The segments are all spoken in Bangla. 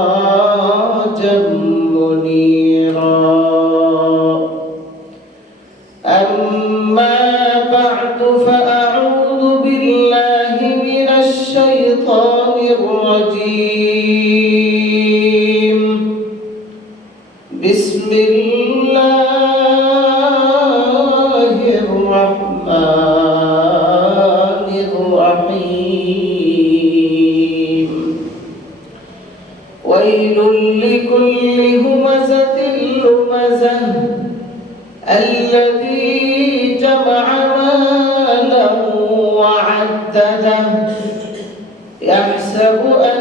وسراجا منيرا. أما بعد فأعوذ بالله من الشيطان الرجيم. بسم الله الرحمن الرحيم. ويل لكل همزة لمزة الذي جمع مالا وعدده يحسب أن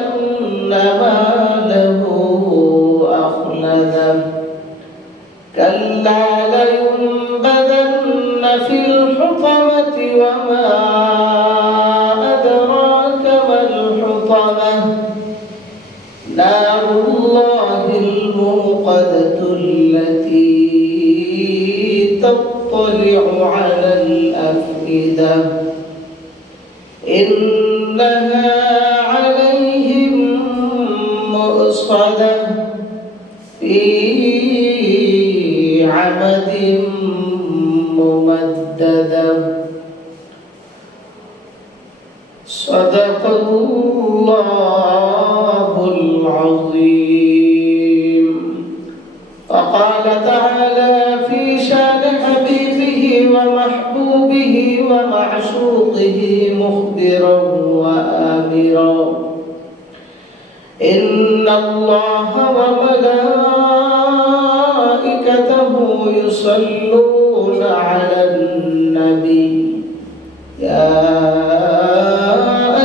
ماله أخلده كلا لينبذن في الحطمة وما أدراك ما الحطمة نار الله الموقدة التي تطلع على الأفئدة إنها عليهم مؤصدة في عمد ممددة. صدق الله العظيم. وقال تعالى في شان حبيبه ومحبوبه ومعشوقه مخبرا وآمرا إن الله وملائكته يصلون على النبي يا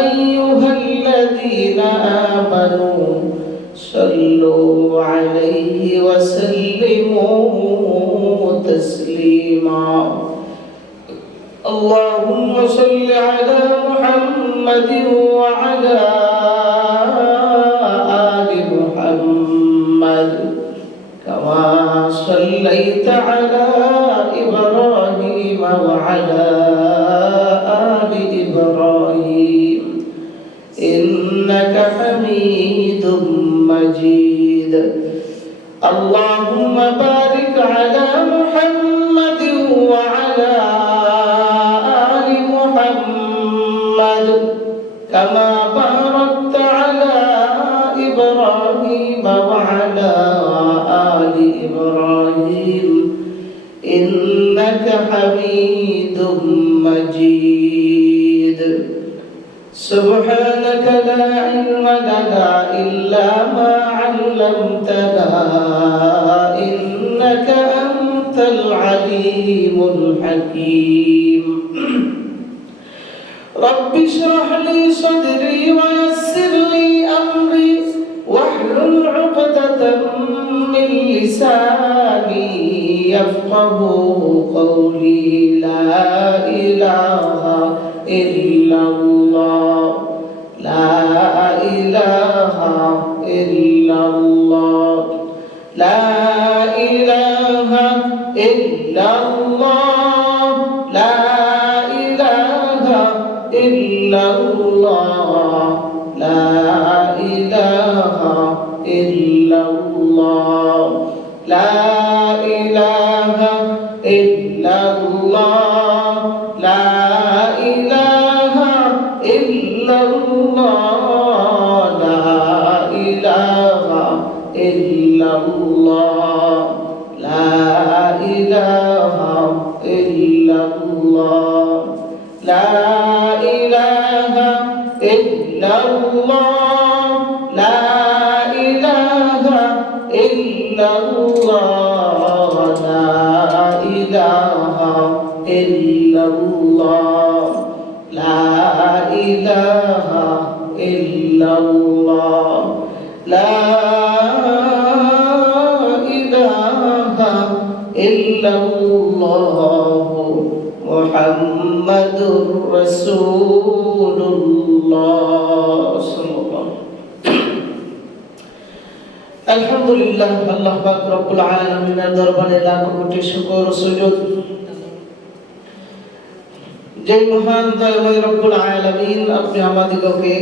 أيها الذين آمنوا صلوا عليه وسلموا تسليما. اللهم صل على محمد وعلى آل محمد كما صليت على إبراهيم وعلى آل إبراهيم إنك حميد مجيد. اللهم بارك على محمد وعلى آل محمد كما باركت على إبراهيم وعلى آل إبراهيم إنك حميد مجيد. سبحانك لا علم لنا إلا ما علمتنا إنك أنت العليم الحكيم. رب اشرح لي صدري ويسر لي أمري واحلل عقدة من لساني يفقه قولي. لا إله إلا الله لا إله إلا الله لا إله إلا الله لا إله إلا الله لا إله إلا الله لا إله إلا الله لا إله إلا الله لا إله إلا الله لا إله إلا الله لا إله إلا الله لا إله إلا الله لا إله إلا الله لا إله إلا الله لا إله إلا الله محمد رسول الله صلى الله عليه وسلم. আলহামদুলিল্লাহ, আল্লাহ পাক রব্বুল আলামিনের দরবারে লাখ কোটি শুকর সুজুদ। যে মহান দয়াময় রব্বুল আলামিন আপনি আমাদিগকে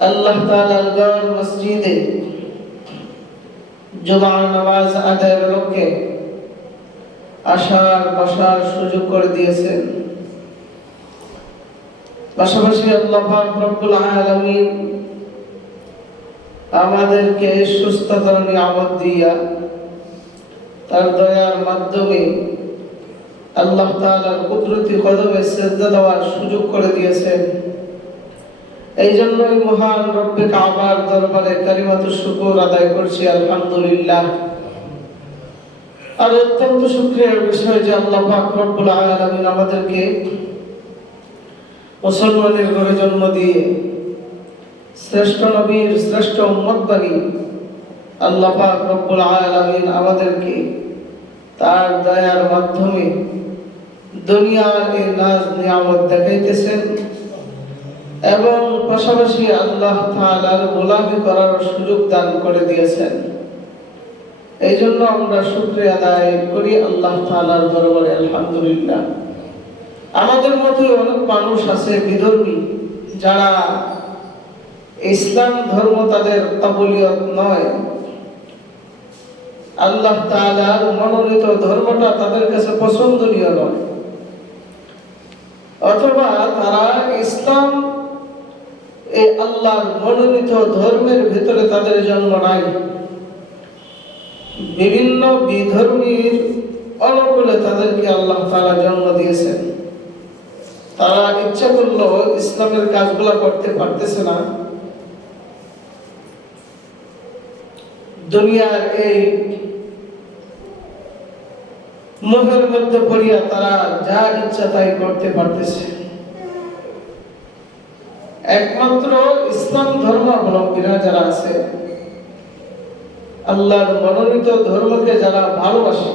আল্লাহ তাআলার ঘর মসজিদে জুমার নামাজ আদায়ের লক্ষ্যে আসার বসার সুযোগ করে দিয়েছেন। পাশাপাশি আল্লাহ পাক রব্বুল আলামিন আমাদেরকে সুস্থতার নিয়ামত দিয়া তার দয়ার মাধ্যমে আল্লাহ তাআলার কুদরতি কদমে সিজদা দেওয়ার সুযোগ করে দিয়েছেন। এই জন্যই মহান রব্বে কাবার দরবারে কালিমাতুশ শুকর আদায় করছি আলহামদুলিল্লাহ। আর অত্যন্ত শুকরিয়ার বিষয় যে আল্লাহ পাক রব্বুল আলামিন আমাদেরকে মুসলমানের ঘরে জন্ম দিয়ে শ্রেষ্ঠ নবীর শ্রেষ্ঠ উম্মত বানিয়ে আল্লাহ পাক রব্বুল আলামিন আমাদেরকে তার দয়ার মাধ্যমে দুনিয়ার এই নাজ নিয়ামত দেখাইতেছেন এবং পাশাপাশি আল্লাহ তাআলার গোলামি করার সুযোগ দান করে দিয়েছেন। এই জন্য আমরা শুকরিয়া আদায় করি আল্লাহ তাআলার দরবারে আলহামদুলিল্লাহ। আমাদের মতো অনেক মানুষ আছে বিধর্মী, যারা ইসলাম ধর্ম তাদের কাবুলিয়ত নয়, আল্লাহ তাআলার মনোনীত ধর্মটা তাদের কাছে পছন্দনীয় নয়, অথবা তারা ইসলাম এই আল্লাহর মনোনীত ধর্মের ভিতরে তাদের জন্ম নাই। বিভিন্ন বিধর্মীর অনুকূলে তাদেরকে আল্লাহ তাআলা জন্ম দিয়েছেন। তারা ইচ্ছা করলেও ইসলামের কাজগুলো করতে পারতেছে না। দুনিয়ার এই মোহের মধ্যে পড়িয়া তারা যা ইচ্ছা তাই করতে পারতেছে। একমাত্র ইসলাম ধর্মাবলম্বীরা যারা আছে, আল্লাহর মনোনীত ধর্মকে যারা ভালোবাসে,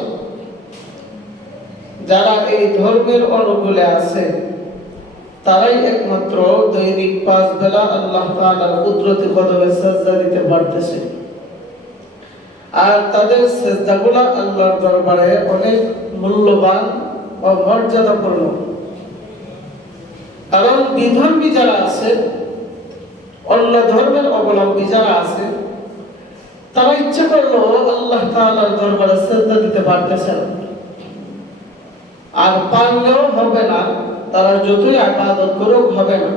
যারা এই ধর্মের অনুকূলে আছে, তারাই একমাত্র দৈনিক 5 বেলা আল্লাহ তাআলার কুদরতি কদমে সিজদা দিতে পারতেছে। আর তাদের সিজদাগুলো আল্লাহর দরবারে অনেক মূল্যবান ও মর্যাদাপূর্ণ। কারণ বিধর্মী যারা আছে, অন্য ধর্মের অবলম্বী যারা আছে, তারা ইচ্ছা করলেও আল্লাহ তাআলার দরবারে সিজদা দিতে পারতেছে না। আর পারলেও হবে না, তারা যতই ইবাদত করুক হবে না।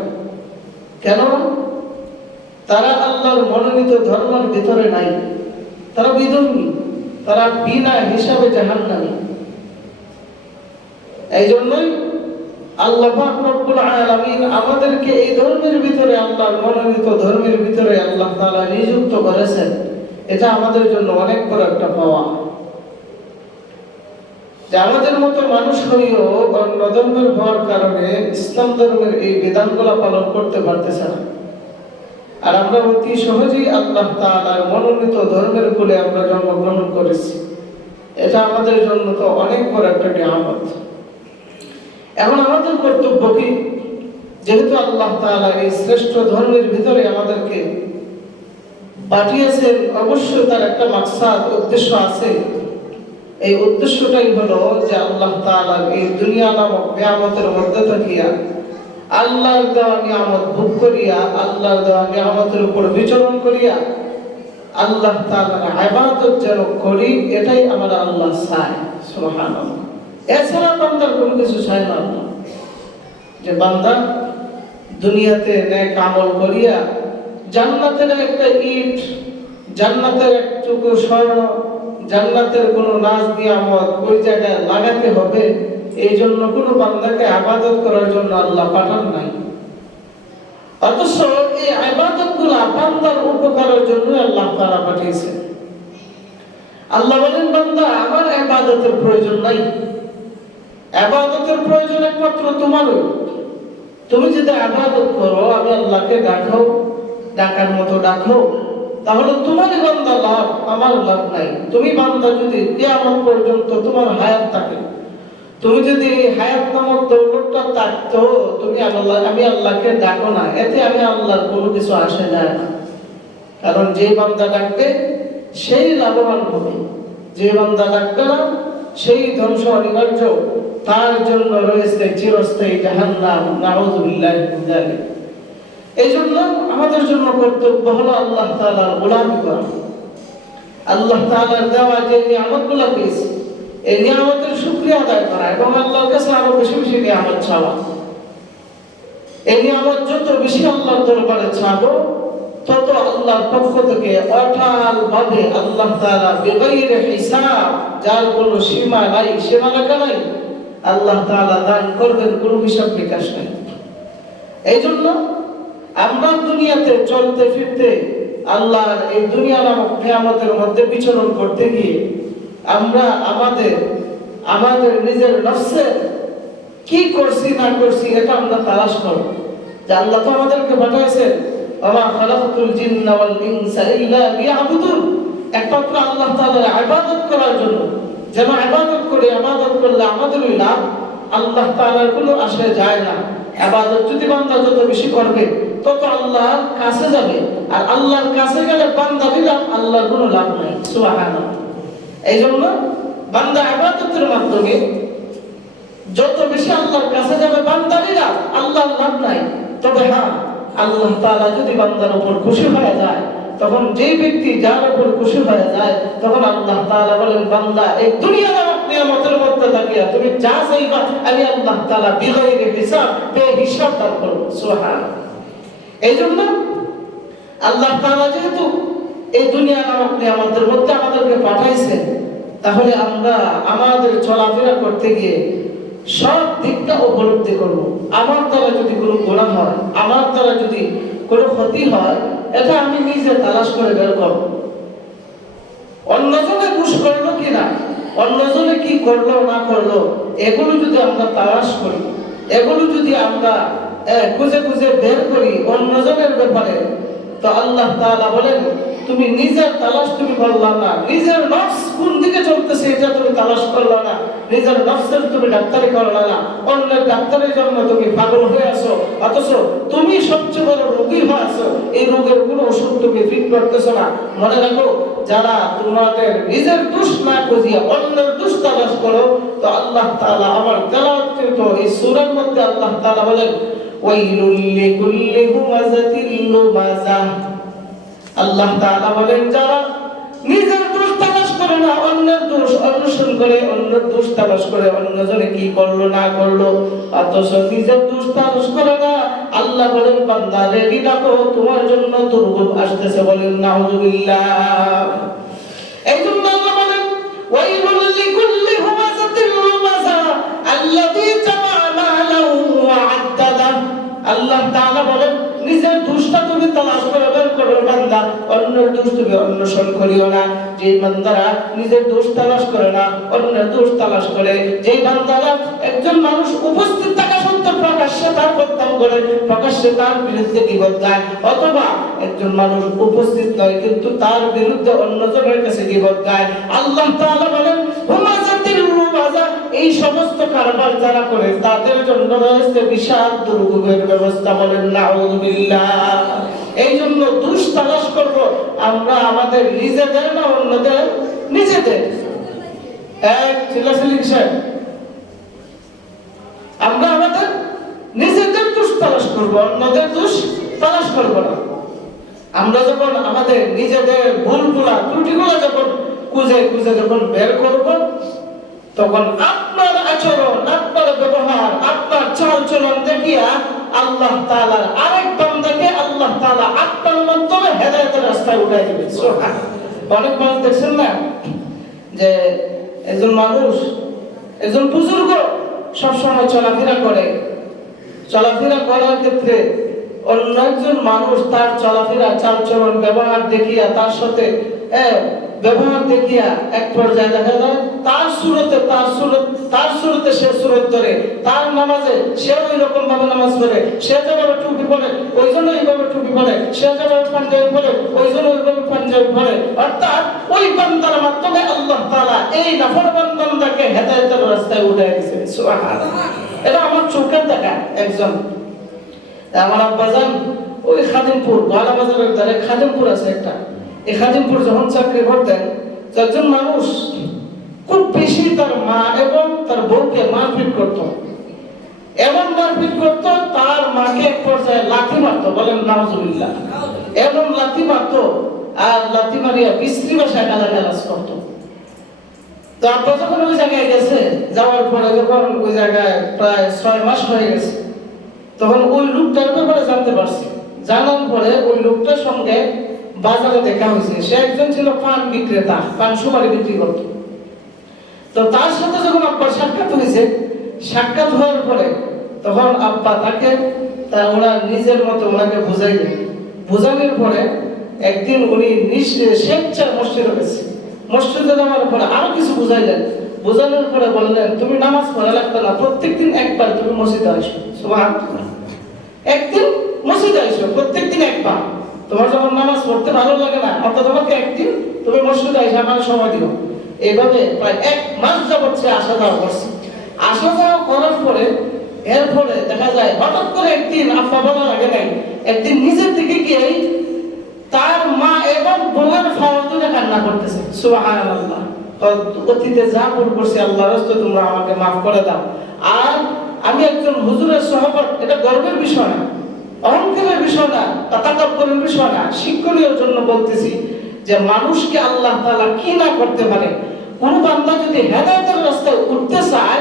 কেন? তারা আল্লাহর মনোনীত ধর্মের ভিতরে নাই, তারা বিধর্মী, তারা বিনা হিসাবে জাহান্নামী। এই জন্যই আল্লাহ পাক রব্বুল আলামিন আমাদেরকে এই ধর্মের ভিতরে, আল্লাহর মনোনীত ধর্মের ভিতরে আল্লাহ তাআলা নিযুক্ত করেছেন। এটা আমাদের জন্য অনেক বড় একটা পাওয়া, যে আমাদের মতো মানুষ হয়েও অন্য ধর্মের হওয়ার কারণে ইসলাম ধর্মের এই বিধানগুলো পালন করতে পারতেছে না। আর আমরা অতি সহজেই আল্লাহ তাআলার মনোনীত ধর্মের কুলে আমরা জন্মগ্রহণ করেছি। এটা আমাদের জন্য তো অনেক বড় একটা নিয়ামত। এখন আমাদের কর্তব্য কি? যেহেতু আল্লাহ তাআলা এই শ্রেষ্ঠ ধর্মের ভিতরে আমাদেরকে পাঠিয়েছেন, অবশ্যই তার একটা মাকসাদ, উদ্দেশ্য আছে। এই উদ্দেশ্যটাই হলো যে আল্লাহ তাআলা এই দুনিয়া নামক নিয়ামতের মধ্যে থাকিয়া আল্লাহর দেওয়া নিয়ামত ভোগ করিয়া, আল্লাহর দেওয়া নিয়ামতের উপর বিচরণ করিয়া আল্লাহ তাআলার ইবাদত যেন করি, এটাই আমরা আল্লাহ চায়। সুবহানাল্লাহ। এছাড়া বান্দার কোনো কিছু চায় না আল্লাহ। যে বান্দা দুনিয়াতে নেক আমল করিয়া জান্নাতের একটা ইট, জান্নাতের একটুকু স্বর্ণ, জান্নাতের কোনো নাজ নিয়ামত ওই জায়গায় লাগাতে হবে, এই জন্য কোনো বান্দাকে ইবাদত করার জন্য আল্লাহ পাঠান নাই। অথচ এই ইবাদতগুলো বান্দার উপকারের জন্য আল্লাহ তাআলা পাঠিয়েছেন। আল্লাহ বলেন, বান্দা আমার ইবাদতের প্রয়োজন নাই, ইবাদতের প্রয়োজন একমাত্র তোমারই। তুমি যদি ইবাদত করো, আমি আল্লাহকে ডাকো, ডাকার মতো ডাকো, তাহলে তোমারই বান্দা লাভ, আমার লাভ নাই। তুমি বান্দা যদি কিয়ামত পর্যন্ত তোমার হায়াত থাকে, তুমি যদি হায়াত নামক দৌলতটা থাকতো, তুমি আমি আল্লাহকে ডাকো না, এতে আমি আল্লাহর কোনো কিছু আসে যায় না। কারণ যে বান্দা ডাকবে সেই লাভবান হবে, যে বান্দা ডাকবে না সেই ধ্বংস অনিবার্য। তার জন্য রয়েছে চিরস্থায়ী জাহান্নাম। নাউযুবিল্লাহি মিন যালিক। এই জন্য আমাদের জন্য কর্তব্য হলো আল্লাহ তাআলার গোলামি করা। আল্লাহ তাআলার দেওয়া যে নিয়ামতগুলো পেয়েছি, এই নিয়ামতের শুকরিয়া আদায় করা এবং আল্লাহর কাছে আরো বেশি বেশি নিয়ামত চাওয়া। এই নিয়ামত যত বেশি আল্লাহর দরবারে চাবো, তত আল্লাহর পক্ষ থেকে অঢাল ভাবে আল্লাহ তাআলা বিগাইরে হিসাব, যার কোনো সীমা নাই, সীমারেখা নাই, আল্লাহ তাআলা দান করবেন, কোনো হিসাব নিকাশ নাই। এই জন্য আমরা দুনিয়াতে চলতে ফিরতে আল্লাহর এই দুনিয়া নামক নিয়ামতের মধ্যে বিচরণ করতে গিয়ে আমরা আমাদের নিজের নফসে কি করছি না করছি এটা আমরা তালাশ করব। যে আল্লাহ তো আমাদেরকে পাঠাইছেন, ওয়া খালাকাতুল জিন্না ওয়াল ইনসা ইল্লা লিয়াবুদুন, একমাত্র আল্লাহ তাআলার ইবাদত করার জন্য। যেন ইবাদত করে, ইবাদত করলে আমাদেরই লাভ, আল্লাহ তাআলার কোনো আশায় যায় না। ইবাদত যদি বান্দা যত বেশি করবে তত আল্লাহর কাছে যাবে, আর আল্লাহর কাছে গেলে বান্দারই লাভ, আল্লাহর কোনো লাভ নাই। সুবহানাল্লাহ। এই জন্য বান্দা ইবাদতের মাধ্যমে যত বেশি আল্লাহর কাছে যাবে বান্দারই লাভ, আল্লাহর লাভ নাই। তবে হ্যাঁ, আল্লাহ তাআলা যদি বান্দার উপর খুশি হয়ে যায়, তখন যে ব্যক্তি যার উপর খুশি হয়ে যায়, তখন আল্লাহ তাআলা বলেন, বান্দা এই দুনিয়া নামক নিয়ামতের মধ্যে থাকিয়া তুমি যা চাইবা আমি আল্লাহ তাআলা বিগাইরে হিসাব, বেহিসাব দান করব। সুবহানাল্লাহ। এই জন্য আল্লাহ তাআলা যেহেতু এই দুনিয়া নামক নিয়ামতের মধ্যে আমাদেরকে পাঠাইছেন, তাহলে আমরা আমাদের চলাফেরা করতে গিয়ে সব দিকটা উপলব্ধি করব। আমার দ্বারা যদি কোনো গুনাহ হয়, আমার দ্বারা যদি কোনো ক্ষতি হয়, এটা আমি নিজে তালাশ করে বের করব। অন্যজনে দোষ করলো কিনা, অন্যজনে কি করলো না করলো, এগুলো যদি আমরা তালাশ করি, এগুলো যদি আমরা খুঁজে খুঁজে বের করি অন্যজনের ব্যাপারে, তো আল্লাহ তাআলা বলেন, তুমি নিজের তালাশ তুমি করলা না, নিজের নফস কোন দিকে চলতেছে এটা তুমি তালাশ করলা না, নিজের নফসের তুমি ডাক্তারি করলা না, অন্যের ডাক্তারের জন্য তুমি পাগল হয়ে আছো, অথচ তুমি সবচেয়ে বড় রোগী হয়ে আছো, এই রোগের কোনো ওষুধ তুমি ফিট করতেছো না। মনে রাখো, যারা তোমাদের নিজের দোষ না খুঁজিয়া অন্যের দোষ তালাশ করো, তো আল্লাহ তাআলা আমার তেলাওয়াতকৃত এই সূরার মধ্যে আল্লাহ তাআলা বলেন, ওয়াইলুল লিকুল্লি হুমাযাতিল লুমাযাহ। আল্লাহ তাআলা বলেন, যারা নিজের দোষ তালাশ করে না, অন্যের দোষ অনুসরণ করে, অন্যের দোষ তালাশ করে, অন্যজনে কি করলো না করলো, অথচ নিজের দোষ তালাশ করে না, আল্লাহ বলেন, বান্দা রেডি রাখো, তোমার জন্য দুর্ভোগ আসতেছে। বলেন নাউযুবিল্লাহ। এই জন্য আল্লাহ বলেন, ওয়াইলুল লিকুল্লি হুমাযাতিল লুমাযাহ আল্লাযী জামা মালাহু ওয়া আদ্দাদা। আল্লাহ তাআলা বলেন, নিজের দোষটা তুমি তালাশ করে বের করো বান্দা, অন্যের দোষ তুমি অনুসরণ করিও না। যে বান্দারা নিজের দোষ তালাশ করে না, অন্যের দোষ তালাশ করে, যে বান্দারা একজন মানুষ উপস্থিত থাকা সত্ত্বেও প্রকাশ্যে তার বদনাম করে, প্রকাশ্যে তার বিরুদ্ধে গীবত গায়, অথবা একজন মানুষ উপস্থিত নয় কিন্তু তার বিরুদ্ধে অন্যজনের কাছে গীবত গায়, আল্লাহ তাআলা বলেন, হুমাযাতিল লুমাযাহ, এই সমস্ত কারবার যারা করে তাদের জন্য রয়েছে বিশাল দুর্ভোগের ব্যবস্থা। বলেন নাউযুবিল্লাহ। এই জন্য দোষ তালাশ করব আমরা আমাদের নিজেদের না অন্যদের? নিজেদের। এক চিল্লাচিল্লি কিসের? আমরা আমাদের নিজেদের দোষ তালাশ করব, অন্যদের দোষ তালাশ করব না। আমরা যখন আমাদের নিজেদের ভুলগুলা ত্রুটিগুলা যখন খুঁজে খুঁজে যখন বের করব, তখন আপনার আচরণ, আপনার ব্যবহার, আপনার চালচলন দেখিয়া আল্লাহ তাআলার আরেক বান্দাকে আল্লাহ তাআলা আপনার মাধ্যমে হেদায়েতের রাস্তায় উঠাই দিবেন। সুবহানাল্লাহ। অনেক মানুষ দেখছেন না, যে একজন মানুষ, একজন বুজুর্গ সবসময় চলাফেরা করে, চলাফেরা করার ক্ষেত্রে অন্য একজন মানুষ তার চলাফেরা, চালচলন, ব্যবহার দেখিয়া, তার সাথে ব্যবহার দেখিয়া এক পর্যায়ে দেখা যায় তার সুরতে সে সুরত ধরে, তার নামাজে সে ওই রকম ভাবে নামাজ পড়ে, সে যেভাবে টুপি পড়ে ওই জন্য এইভাবে টুপি পড়ে, সে যেভাবে পাঞ্জাবি পড়ে ওই জন্য ওইভাবে পাঞ্জাবি পড়ে। অর্থাৎ ওই বান্দার মাধ্যমে আল্লাহ তাআলা এই নাফরমান বান্দাকে হেদায়েতের রাস্তায় উঠাই দিয়েছেন। সুবহানাল্লাহ। এটা আমার চোখের দেখা। একজন আমার আব্বাজান ওই খাদিমপুর বালা বাজারের ধারে খাদিমপুর আছে একটা, এই খাদিমপুর যখন চাকরি করতেন, একজন মানুষ খুব বেশি তার মা এবং তার বউকে মারপিট করত। এমন মারপিট করতো, তার মাকে এক পর্যায়ে লাথি মারতো, বলেন নাউজুবিল্লাহ। এমন লাথি মারতো, আর লাথি মারিয়া বিশ্রী ভাষায় গালাগালাজ করতো। তো আব্বা যখন ওই জায়গায় গেছে, যাওয়ার পরে যখন ওই জায়গায় প্রায় 6 মাস হয়ে গেছে, তখন ওই লোকটার ব্যাপারে জানতে পারছি। জানার পরে ওই লোকটার সঙ্গে বাজারে দেখা হয়েছে। সে একজন ছিল পান বিক্রেতা, পান সুপারি বিক্রি করত। তো তার সাথে যখন আব্বার সাক্ষাৎ হয়েছে, সাক্ষাৎ হওয়ার পরে তখন আব্বা তাকে ওনার নিজের মতো ওনাকে বুঝাইলেন। বোঝানোর পরে একদিন উনি স্বেচ্ছায় মসজিদে গেছে। মসজিদে যাওয়ার পরে আরো কিছু বুঝাইলেন। বোঝানোর পরে বললেন, তুমি নামাজ পড়া লাগবে না, প্রত্যেকদিন একবার তুমি মসজিদে আসো। সুবহানাল্লাহ। একদিন মসজিদে আসো, প্রত্যেকদিন একবার। তোমার যখন নামাজ পড়তে ভালো লাগে না, অন্তত তোমাকে একদিন তুমি মসজিদে এসে আমার সময় দিও। এইভাবে প্রায় 1 মাস যাবত সে আসা যাওয়া করছে। আসা যাওয়া করার পরে এরপরে দেখা যায় হঠাৎ করে একদিন, আব্বা বলা লাগে নাই, একদিন নিজের দিকে গিয়ে তার মা এবং বউয়ের ফাওয়া তুলে কান্না করতেছে। সুবহানাল্লাহ। অতীতে যা ভুল করছি আল্লাহর রাস্তায় তোমরা আমাকে মাফ করে দাও। আর আমি একজন হুজুরের সহবত, এটা গর্বের বিষয় না, অহংকারের বিষয় না, তাকাব্বুরের বিষয় না, শিক্ষণীয় জন্য বলতেছি যে মানুষকে আল্লাহ তাআলা কি না করতে পারে। কোন বান্দা যদি হেদায়েতের রাস্তায় উঠতে চায়,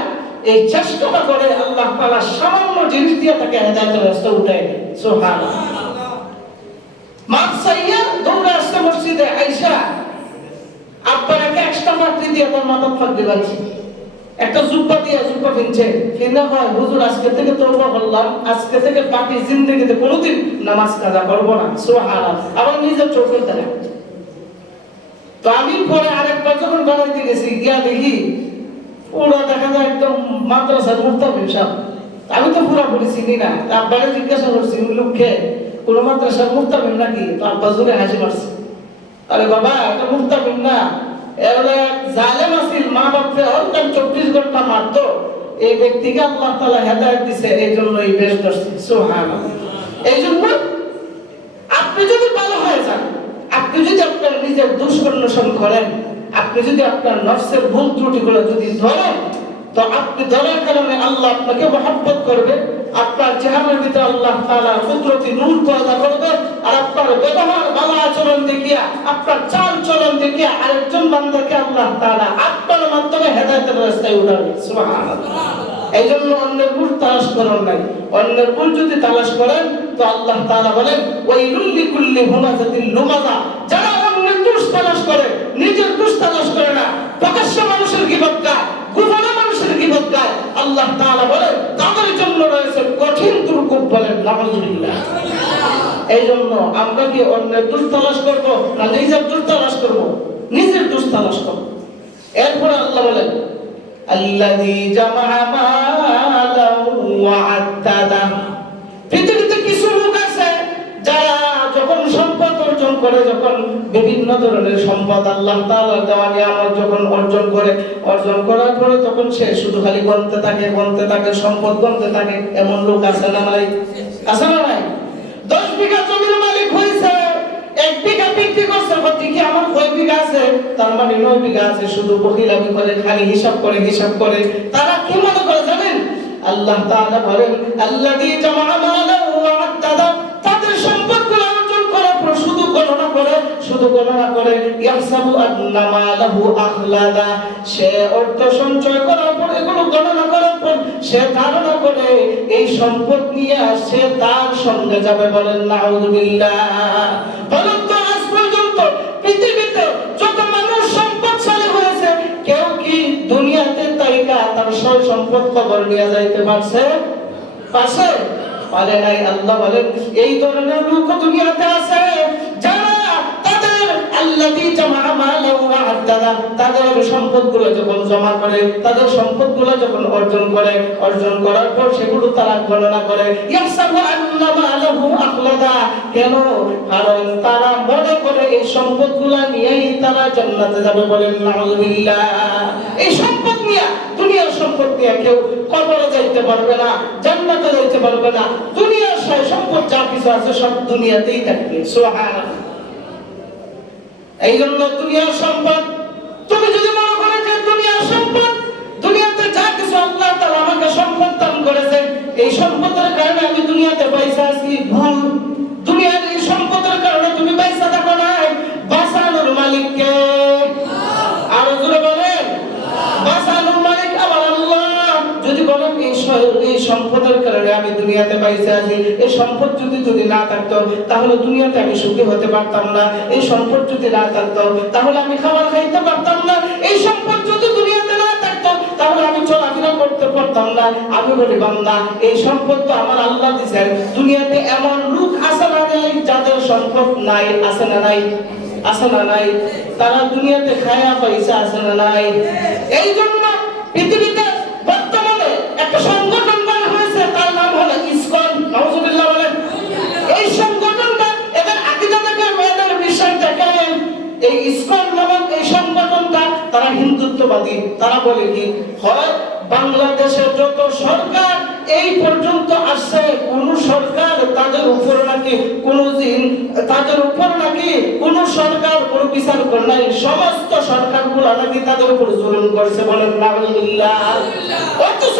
এই চেষ্টাটা করে আল্লাহ তাআলা সামান্য জিনিস দিয়ে তাকে হেদায়েতের রাস্তায় উঠায় দেয়। সুবহানাল্লাহ। মাপ চাইয়া দৌড়ে আসছে মসজিদে, আইসা আব্বাকে এক্সট্রা পাত্রি দিয়ে তার মাথা ফাঁক দিলাইছে, একটা জুব্বা দিয়ে জুব্বা কিনছে। কিনে হয়, হুজুর আজকে থেকে তওবা করলাম, আজকে থেকে বাকি জিন্দেগিতে কোনোদিন নামাজ কাজা করব না। সুবহানাল্লাহ। আবার নিজের চোখে দেখা। তো আমি পরে আরেকবার যখন বাড়াইতে গেছি, গিয়া দেখি ওরা দেখা যায় একদম মাদ্রাসার মুফতামিম সাহেব। আমি তো পুরোপুরি চিনি না। আব্বাকে জিজ্ঞাসা করছি, লোককে কোন মাদ্রাসার মুফতামিম নাকি? তো আব্বা জোরে হাসি মারছে। আরে বাবা, এটা মুফতামিম না, এরা জালেম আছিল, মা বাপকে হরকান 24 ঘন্টা মারতো। এই ব্যক্তিকে আল্লাহ তাআলা হেদায়েত দিয়েছে, এই জন্য এই বেশ ধরছে। সুবহানাল্লাহ। এই জন্য আপনি যদি ভালো হয়ে যান, আপনি যদি আপনার নিজের দোষ অন্বেষণ করেন, আপনি যদি আপনার নফসের ভুল ত্রুটিগুলো যদি ধরেন, তো আপনি ধরার কারণে আল্লাহ আপনাকে মহব্বত করবে। আপনার চেহারার ভিতরে আল্লাহ তাআলা কুদরতি নূর পয়দা করবে। আর আপনার ব্যবহার, ভালো আচরণ দেখিয়া, আপনার চাল চলন দেখিয়া আরেকজন বান্দাকে আল্লাহ তাআলা আপনার মাধ্যমে হেদায়েতের রাস্তায় উঠাবে। সুবহানাল্লাহ। এই জন্য অন্যের ভুল তালাশ করেন নাই। অন্যের ভুল যদি তালাশ করেন, তো আল্লাহ তাআলা বলেন, ওয়াইলুল লিকুল্লি হুমাযাতিল লুমাযা। যারা অন্যের দোষ তালাশ করে, নিজের দোষ তালাশ করে না, প্রকাশ্য মানুষের গীবত গায়, গোপনে মানুষের গীবত গায়, আল্লাহ তাআলা বলেন তাদের জন্য রয়েছে কঠিন দুর্ভোগ। বলেন নাউযুবিল্লাহ। এই জন্য আমরা কি অন্যের দোষ তালাশ করব না নিজের দোষ তালাশ করব? নিজের দোষ তালাশ করব। এরপরে আল্লাহ বলেন, আল্লাযী জামাআ মালান ওয়া আদ্দাদা। পৃথিবীতে কিছু লোক আছে যারা যখন সম্পদ অর্জন করে, যখন বিভিন্ন ধরনের সম্পদ আল্লাহ তাআলা দেওয়া নিয়ামত যখন অর্জন করে, অর্জন করার পরে তখন সে শুধু খালি গুনতে থাকে, সম্পদ গুনতে থাকে। এমন লোক আছে না নাই? আছে না নাই? 10 বিঘা জমির মালিক হইছে, 1 বিঘা বিক্রি করছে, দেখি আমার কয় বিঘা আছে, তার মানে 9 বিঘা আছে। শুধু বখিলামি করে, খালি হিসাব করে। তারা কি মনে করে জানেন? আল্লাহ তাআলা বলেন, আল্লাযী জামাআ মালান ওয়া আদ্দাদা। তাদের সম্পদগুলো অর্জন করার পর শুধু গণনা করে ইয়াহসাবু আন্না মালাহু আখলাদা। সে অর্থ সঞ্চয় করার পর, এগুলো গণনা করার পর সে ধারণা করে এই সম্পদ নিয়ে সে তার সঙ্গে যাবে। বলেন নাউযুবিল্লাহ। বলেন তো আজ পর্যন্ত পৃথিবীতে যত মানুষ সম্পদশালী হয়েছে, কেউ কি দুনিয়াতে তাইকা তার সব সম্পদ কবর নিয়ে যাইতে পারছে? পারে নাই। আল্লাহ বলেন এই ধরনের লোক দুনিয়াতে আছে যারা আল্লাযী জামাআ মালান ওয়া আদ্দাদা। তাদের সম্পদগুলো যখন জমা করে, তাদের সম্পদগুলো যখন অর্জন করার পর সেগুলো তারা গণনা করে। ইয়াহসাবু আন্না মালাহু আখলাদা। কেন? কারণ তারা মনে করে এই সম্পদগুলো নিয়েই তারা জান্নাতে যাবে। বলেন নাউযুবিল্লাহ। এই সম্পদ নিয়ে, দুনিয়ার সম্পদ নিয়ে কেউ কবরে যাইতে পারবে না, জান্নাতে যাইতে পারবে না। দুনিয়ার সম্পদ যা কিছু আছে সব দুনিয়াতেই থাকবে। সুবহানাল্লাহ। এই জন্য দুনিয়ার সম্পদ, তুমি যদি মনে করো যে দুনিয়ার সম্পদ, দুনিয়াতে যা কিছু আল্লাহ তাআলা আমাকে সম্পদ দান করেছে, এই সম্পদের কারণে আমি দুনিয়াতে পয়সা আছি, ভুল। দুনিয়ার এই সম্পদের কারণে তুমি পয়সা থাকো নাই, বাঁচানোর মালিক কে? আরো জোরে বলেন, বাঁচানোর মালিক আমার আল্লাহ। যদি বলেন এই সম্পদের কারণে আমি দুনিয়াতে পয়সা আছি, এই সম্পদ যদি না থাকতো তাহলে দুনিয়াতে আমি সুখী হতে পারতাম না। এই সম্পদ যদি না থাকতো তাহলে আমি খাবার খাইতে পারতাম না। এই সম্পদ যদি দুনিয়াতে না থাকতো তাহলে আমি চলাফেরা করতে পারতাম না। আমি বলি বান্দা, এই সম্পদ তো আমার আল্লাহ দিয়েছেন। দুনিয়াতে এমন লোক আছে না নাই যাদের সম্পদ নাই? আছে না নাই? আছে না নাই? তারা দুনিয়াতে খায়া পয়সা আছে না নাই? এই জন্য পৃথিবীতে বর্তমানে একটা সংগঠন বার হয়েছে, তার নাম হলো ইসকন। নাউজুবিল্লাহ বলেন। এই সংগঠনটা এদের আকীদা থেকে, এদের বিশ্বাস দেখেন, এই ইসকন নামক এই সংগঠনটা তারা হিন্দুত্ববাদী। তারা বলে কি, হয় বাংলাদেশের যত সরকার এই পর্যন্ত আসছে, কোন সরকার তাদের উপর নাকি কোন সরকার কোন বিচার করে নাই। সমস্ত সরকারগুলো নাকি তাদের উপর জুলুম করেছে। বলেন নাউজুবিল্লাহ। অথচ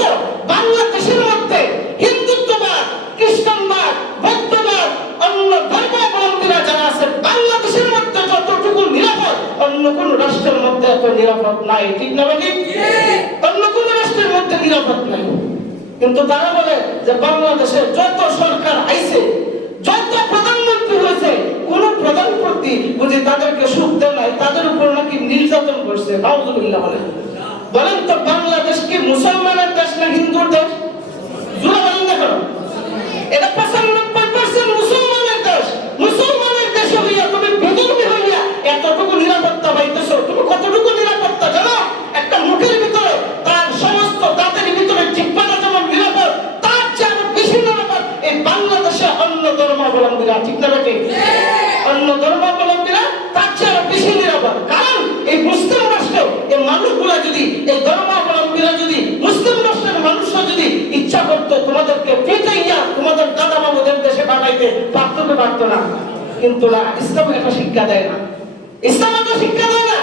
বাংলাদেশের মধ্যে হিন্দুত্ববাদ, খ্রিস্টানবাদ, বৌদ্ধবাদ, অন্য ধর্মাবলম্বীরা যারা আছে, বাংলাদেশের মধ্যে যতটুকু নিরাপদ অন্য কোন রাষ্ট্রের মধ্যে এত নিরাপদ নাই। ঠিক না ভাই? অন্য কোন রাষ্ট্রের মধ্যে নিরাপদ নাই। কিন্তু তারা বলে যে বাংলাদেশে যত সরকার আইছে, যত প্রধানমন্ত্রী হয়েছে, কোন প্রধানমন্ত্রী বুঝি তাদেরকে সুখ দেয় নাই, তাদের উপর নাকি নির্যাতন করছে। নাউজুবিল্লাহ বলেন। বলেন তো, বাংলাদেশ কি মুসলমানের দেশ না হিন্দুর দেশ? জোরে বলেন না কেন? এটা 95% মুসলমানের দেশ। মুসলমানের দেশে হইয়া তুমি বিধর্মী হইয়া এতটুকু নিরাপত্তা পাইতেছো, তুমি কতটুকু নিরাপত্তা জানো? একটা মুখের ভিতরে তার সমস্ত দাঁতের ভিতরে জিহ্বাটা যেমন নিরাপদ, তার চেয়ে বেশি নিরাপদ এই বাংলাদেশে অন্য ধর্মাবলম্বীরা। ঠিক না বেটি? অন্য ধর্মাবলম্বীরা তার চেয়ে বেশি নিরাপদ। কারণ এই মুসলিম রাষ্ট্রে এই মানুষগুলা যদি, এই ধর্মাবলম্বীরা যদি, মুসলিম রাষ্ট্রের মানুষরা যদি ইচ্ছা করতো তোমাদেরকে পিটাইয়া তোমাদের দাদা বাবুদের দেশে পাঠাইতে পারতো না। কিন্তু না, ইসলাম এটা শিক্ষা দেয় না। ইসলাম এটা শিক্ষা দেয় না।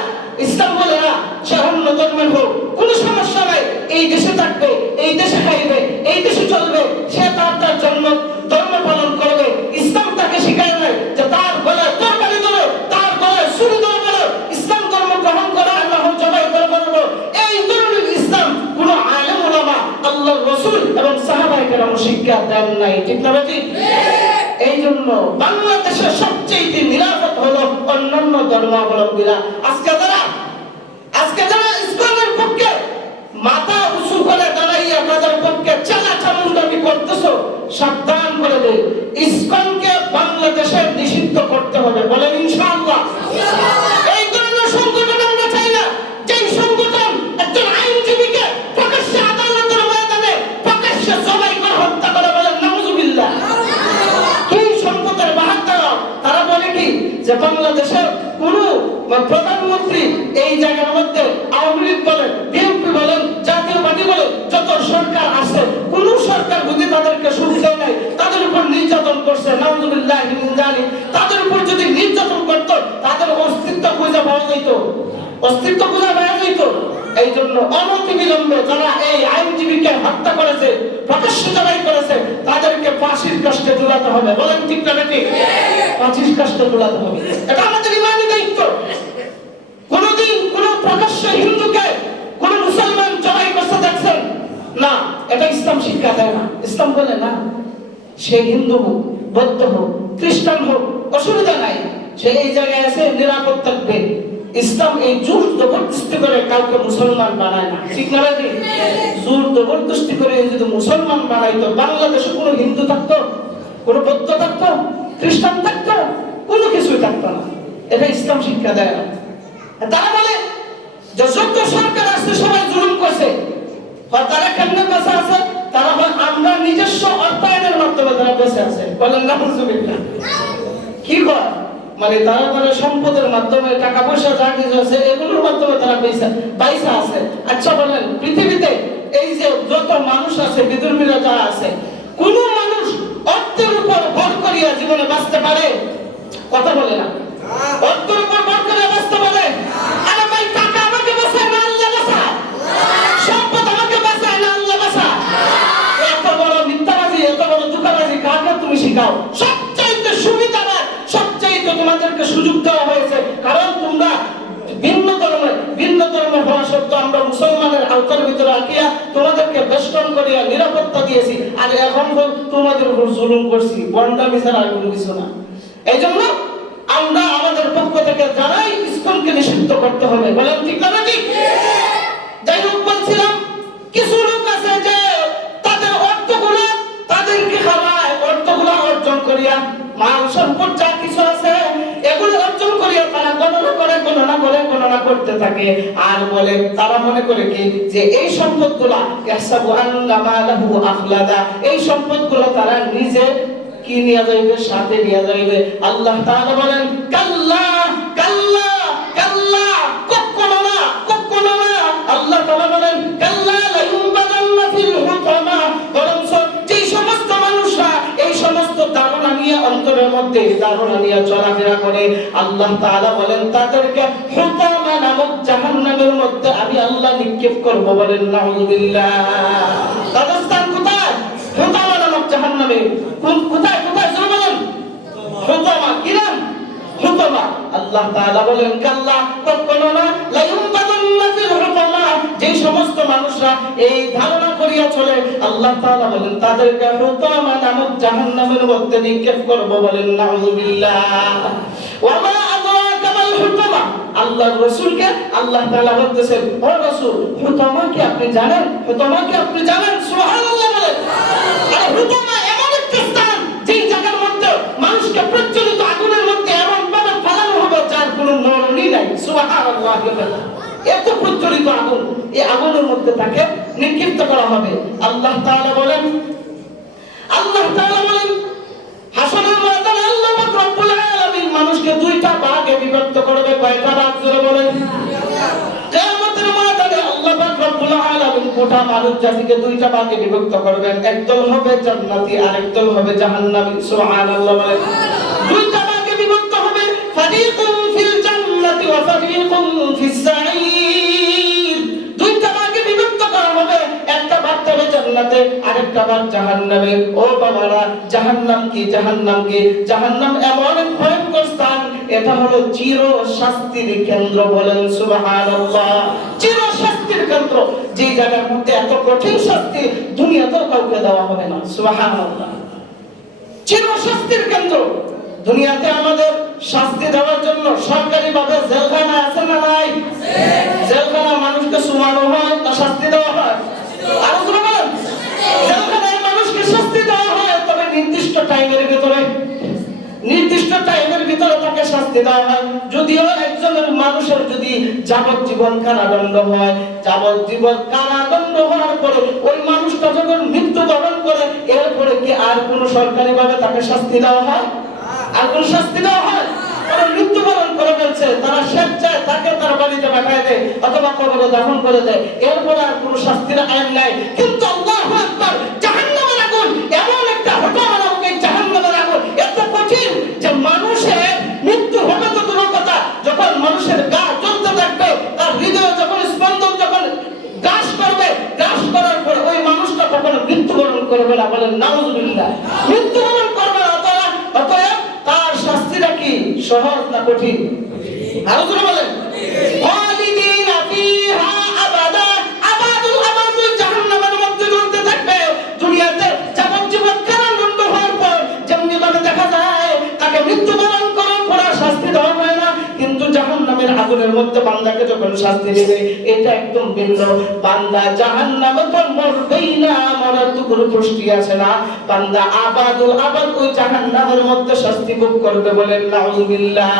ইসলাম বলে না, সে অন্য ধর্মের হোক, কোনো সমস্যা নাই, এই দেশে থাকবে, এই দেশে খাইবে, এই দেশে চলবে, সে তার জন্ম ধর্ম পালন করবে। ইসলাম তাকে শিখায় নাই যে তার গলায় তরবারি ধরো, তার গলায় ছুরি ধরো, ইসলাম ধর্ম গ্রহণ করে আল্লাহ জবাই করে বলবো। এই ধরনের ইসলাম কোনো আলেম ওলামা, আল্লাহর রাসূল এবং সাহাবায়ে কেরাম শিক্ষা দেন নাই। ঠিক না ভাই? এই জন্য বাংলাদেশের সবচেয়ে নিরাপদ হলো অন্যান্য ধর্মাবলম্বীরা। আজকে যারা ইসলামের পক্ষে মাথা উঁচু করে দাঁড়াইয়া তাদের পক্ষে চালাচামুন্ডামি করতেছো, সাবধান করে দে, ইসকনকে বাংলাদেশে নিষিদ্ধ করতে হবে। বলেন ইনশাআল্লাহ। এই ধরনের সংগঠন আমরা চাই না। যেই সংগঠন একজন আইনজীবীকে প্রকাশ্যে আদালতের ময়দানে প্রকাশ্যে জবাই করে হত্যা করে, বলেন নাউজুবিল্লাহ। কি সম্পদের বাহাত্তর। তারা বলে কি যে বাংলাদেশের কোন প্রধানমন্ত্রী এই জায়গার মধ্যে আওয়ামী লীগ বলেন, বিএনপি বলেন, জাতীয় পার্টি বলেন, যত সরকার আছে, কোন সরকার যদি তাদেরকে সুখ দেয় নাই, তাদের উপর নির্যাতন করছে। নাউজুবিল্লাহ মিন যালিক। তাদের উপর যদি নির্যাতন করতো তাদের অস্তিত্ব খুঁজে পাওয়া যেত, অস্তিত্ব খুঁজে পাওয়া যেত। এই জন্য অনতিবিলম্বে যারা এই আইনজীবীকে হত্যা করেছে, প্রকাশ্য জবাই করেছে, তাদেরকে ফাঁসির কাস্টে ঝুলাতে হবে। বলেন ঠিক না বেটি? ফাঁসির কাস্টে ঝুলাতে হবে। এটা আমাদের ইমানি দায়িত্ব। কোনদিন কোন প্রকাশ্য হিন্দুকে কোন মুসলমান জবাই করতে দেখছেন না? এটা ইসলাম শিক্ষা দেয় না। ইসলাম বলে না, সে হিন্দু হোক, বৌদ্ধ হোক, খ্রিস্টান হোক, অসুবিধা নাই, সে এই জায়গায় আছে, নিরাপদ থাকবে। ইসলাম এই জোর জবরদস্তি করে কাউকে মুসলমান বানায় না। ঠিক না ভাই? জোর জবরদস্তি করে যদি মুসলমান বানাইতো, বাংলাদেশে কোনো হিন্দু থাকতো, কোনো বৌদ্ধ থাকতো, খ্রিস্টান থাকতো, কোনো কিছুই থাকতো না। এটা ইসলাম শিক্ষা দেয় না। তারা বলে যে যত সরকার আছে সবাই জুলুম করছে, তারা কেমনে বেঁচে আছে? তারা আমরা নিজস্ব অর্থায়নের মাধ্যমে তারা বেঁচে আছে। বলেন নাউজুবিল্লাহ। কি কর মানে তারা সম্পদের মাধ্যমে, টাকা পয়সা যা কিছু আছে এগুলোর মাধ্যমে তারা পয়সা আছে। আচ্ছা বলেন, পৃথিবীতে এই যে যত মানুষ আছে, বিধর্মীরা যারা আছে, কোন মানুষ অর্থের উপর ভর করিয়া জীবনে বাঁচতে পারে? কথা বলে না। অর্থের উপর ভর করে বাঁচতে পারে? আরে ভাই, টাকা আমাকে বাঁচায় না আল্লাহ বাঁচায়, সম্পদ আমাকে বাঁচায় না আল্লাহ বাঁচায়। এত বড় মিথ্যা আর এখন তোমাদের উপর জুলুম করছি, বন্ডামি ছাড়া আর কোনো কিছু না। এই জন্য আমরা আমাদের পক্ষ থেকে জানাই ইসকনকে নিষিদ্ধ করতে হবে। বলেন ঠিক না ঠিক? যাই হোক, বলছিলাম কিছু লোক আছে যে তাদের অর্থগুলো তাদেরকে খাওয়ায়, অর্থগুলো অর্জন করিয়া মাল সম্পদ যা কিছু আছে এগুলো অর্জন করিয়া তারা গণনা করতে থাকে আর বলে, তারা মনে করে কি যে এই সম্পদগুলা ইয়াহসাবু আন্না মালাহু আখলাদা, এই সম্পদগুলো তারা নিজে কি নিয়ে যাইবে, সাথে নিয়ে যাইবে। আল্লাহ তাআলা বলেন কাল্লা কাল্লা কাল্লা, কখনো না কখনো না। আল্লাহ তাআলা বলেন কাল্লা লা ইউবাদান্না ফিল হুতামা, বরং যে সমস্ত মানুষরা এই সমস্ত ধারণা নিয়ে অন্তরের মধ্যে ধারণা নিয়ে চলাফেরা করে, আল্লাহ তাআলা বলেন তাদেরকে হুতামা নামক জাহান্নামের মধ্যে আমি আল্লাহ নিক্ষেপ করব। বলেন নাউযুবিল্লাহ। তাদের স্থান কোথায়? হুতামা নামক জাহান্নামে। কোথায় কোথায় জোরে বলেন? হুতামা। কি নাম? হুতামা। আল্লাহ তাআলা বলেন কাল্লা, কখনো না, লা ইউবাদান্না ফিল হুতামা, যে সমস্ত মানুষরা এই ধারণা করিয়া চলে আল্লাহ তাআলা বলেন তাদেরকে হুতামা নামক জাহান্নামের মধ্যে নিক্ষেপ করব। বলেন নাউযুবিল্লাহ। ওয়া মা আদরাকা মাল হুতামা, আল্লাহর রাসূলকে আল্লাহ তাআলা বলতেছেন, ও রাসূল, হুতামা কি আপনি জানেন? হুতামা কি আপনি জানেন? সুবহানাল্লাহ বলেন। আর হুতামা এমন একটা স্থান যেই জায়গার মধ্যে মানুষকে প্রজ্বলিত আগুনের মধ্যে এমন ভাবে ফেলানো হবে যার কোনো নরণই নাই। সুবহানাল্লাহ। এত প্রজ্বলিত আগুন, এই আগুনের মধ্যে তাকে নিক্ষিপ্ত করা হবে। আল্লাহ তাআলা বলেন হাসরের ময়দানে আল্লাহ পাক রব্বুল আলামিন মানুষকে দুইটা ভাগে বিভক্ত করবে। কয়টা ভাগ জোরে বলেন? কিয়ামতের ময়দানে আল্লাহ পাক রব্বুল আলামিন গোটা মানব জাতিকে দুইটা ভাগে বিভক্ত করবেন। একদল হবে জান্নাতি আর একদল হবে জাহান্নামী। সুবহানাল্লাহ বলেন। দুইটা ভাগে বিভক্ত হবে, ফারিকুন ফিল জান্নাতি ওয়া ফারিকুন ফিস সাঈর। দুইটা ভাগে বিভক্ত করা হবে, একটা ভাগ হবে জান্নাতে আর একটা ভাগ জাহান্নামে। ও বাবারা, জাহান্নাম কি? জাহান্নাম কি? জাহান্নাম এমন এক ভয়ঙ্কর স্থান, এটা হলো চির শাস্তির কেন্দ্র। বলেন সুবহানাল্লাহ। চির শাস্তির কেন্দ্র, যে জায়গার মধ্যে এত কঠিন শাস্তি দুনিয়াতেও কাউকে দেওয়া হবে না। সুবহানাল্লাহ। চির শাস্তির কেন্দ্র। দুনিয়াতে আমাদের শাস্তি দেওয়ার জন্য সরকারিভাবে জেলখানা আছে না নাই? জেলখানা মানুষকে সুমানো হয় না শাস্তি দেওয়া হয়? আর বলেন, জেলখানায় মানুষকে শাস্তি দেওয়া হয়, তবে নির্দিষ্ট টাইমের ভিতরে, নির্দিষ্ট টাইমের ভিতরে তাকে শাস্তি দেওয়া হয়। যদিও একজনের মানুষের যদি যাবজ্জীবন কারাদণ্ড হয়, যাবজ্জীবন কারাদণ্ড হওয়ার পরে ওই মানুষটা যখন মৃত্যুবরণ করে, এরপরে কি আর কোনো সরকারিভাবে তাকে শাস্তি দেওয়া হয়? আর কোন শাস্তি দেওয়া হয়? তারা মৃত্যুবরণ করে ফেলছে, তারা স্বেচ্ছায় তাকে তার বাড়িতে পাঠায় দেয় অথবা কবরে দাফন করে দেয়, এরপরে আর কোনো শাস্তির আইন নাই। কিন্তু আল্লাহু আকবার, জাহান্নামের আগুন এমন একটা হুতামা নামক এই জাহান্নামের আগুন এত কঠিন যে মানুষের মৃত্যু হবে তো দূর কথা, যখন মানুষের গা জ্বলতে থাকবে, তার হৃদয়ে যখন স্পন্দন যখন গ্রাস করবে, গ্রাস করার পর ওই মানুষটা কখনো মৃত্যুবরণ করবে না। বলেন নাউযুবিল্লাহ। মৃত্যুবরণ করবে না। অতএব তার শাস্তিটা কি সহজ না কঠিন? আরো জোরে বলেন। খালিদিনা ফিহা আবাদা, আবাদুল আবাদ জাহান্নামের মধ্যে জ্বলতে থাকবে। দুনিয়াতে যাবজ্জীবন কারাদণ্ড হওয়ার পর যেমনি ভাবে দেখা যায় তাকে মৃত্যুবরণ করার পর শাস্তি দেওয়া হয় না, কিন্তু জাহান্নামের আগুনের মধ্যে বান্দাকে যখন শাস্তি দেবে এটা একদম ভিন্ন। বান্দা জাহান্নামে তো মরবেই না, মরার তো কোনো পুষ্টি আছে না। বান্দা আবাদুল আবাদ ওই জাহান্নামের মধ্যে শাস্তি ভোগ করবে। বলেন নাউযুবিল্লাহ।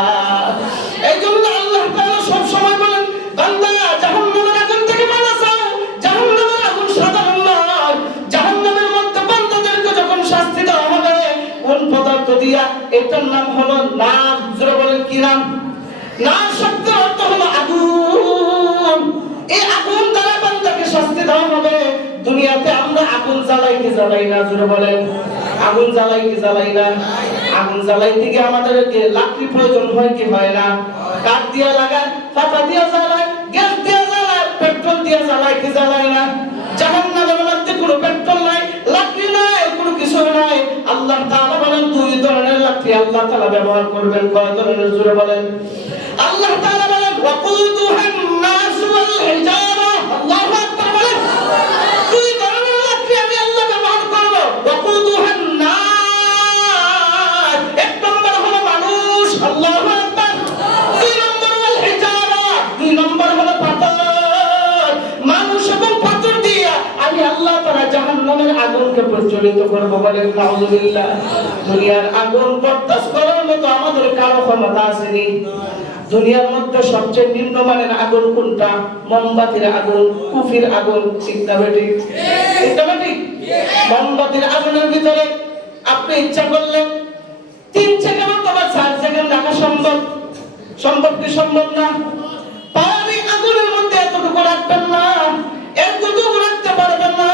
এই জন্য আল্লাহ তাআলা সব সময় বলেন, বান্দা জাহান্নামের আগুন থেকে বাঁচাও। জাহান্নামের আগুন সাধারণ নয়। জাহান্নামের মধ্যে বান্দাদেরকে যখন শাস্তি দেওয়া হবে কোন পদার্থ দিয়া, এটার নাম হলো নার। জোরে বলেন কি নাম? নার শব্দের অর্থ হলো আগুন। এই আগুন দ্বারা বান্দাকে শাস্তি দেওয়া হবে। দুনিয়াতে আমরা আগুন জ্বালাই কি জ্বালাই না? জোরে বলেন। আগুন জ্বালাই কি জ্বালাই না? আগুন জ্বালাইতে গিয়ে আমাদেরকে লাকড়ি প্রয়োজন হয় কি হয় না? কাঠ দিয়ে লাগায়, পাতা দিয়ে জ্বালায়, গ্যাস দিয়ে জ্বালায়, পেট্রোল দিয়ে জ্বালায় কি জ্বালাই না? জাহান্নামের মধ্যে কোনো পেট্রোল নাই, লাকড়ি নাই, কোনো কিছু নাই। আল্লাহ তাআলা বলেন দুই ধরনের লাকড়ি আল্লাহ তাআলা ব্যবহার করবেন। কয় ধরনের? জোরে বলেন। আল্লাহ তাআলা বলেন ওয়াকুদুহান নাস ওয়াল হিজারা। আল্লাহু আকবার বলেন। দুই ধরনের লাকড়ি আমি আল্লাহ ব্যবহার করব। প্রজ্বলিত করবো, বলেন নাউযুবিল্লাহ। দুনিয়ার আগুন বরদাস্ত করার মতো আমাদের কারো ক্ষমতা আসেনি। দুনিয়ার মধ্যে সবচেয়ে নিম্নমানের আগুন কোনটা? মোমবাতির আগুন, কুফির আগুন। ঠিক না বেঠিক? ঠিক না বেঠিক? মোমবাতির আগুনের ভিতরে আপনি ইচ্ছা করলেন 3 সেকেন্ড অথবা 4 সেকেন্ড রাখা সম্ভব? সম্ভব কি সম্ভব না? পানি আগুনের মধ্যে এতটুকু রাখবেন না, এতটুকু রাখতে পারবেন না।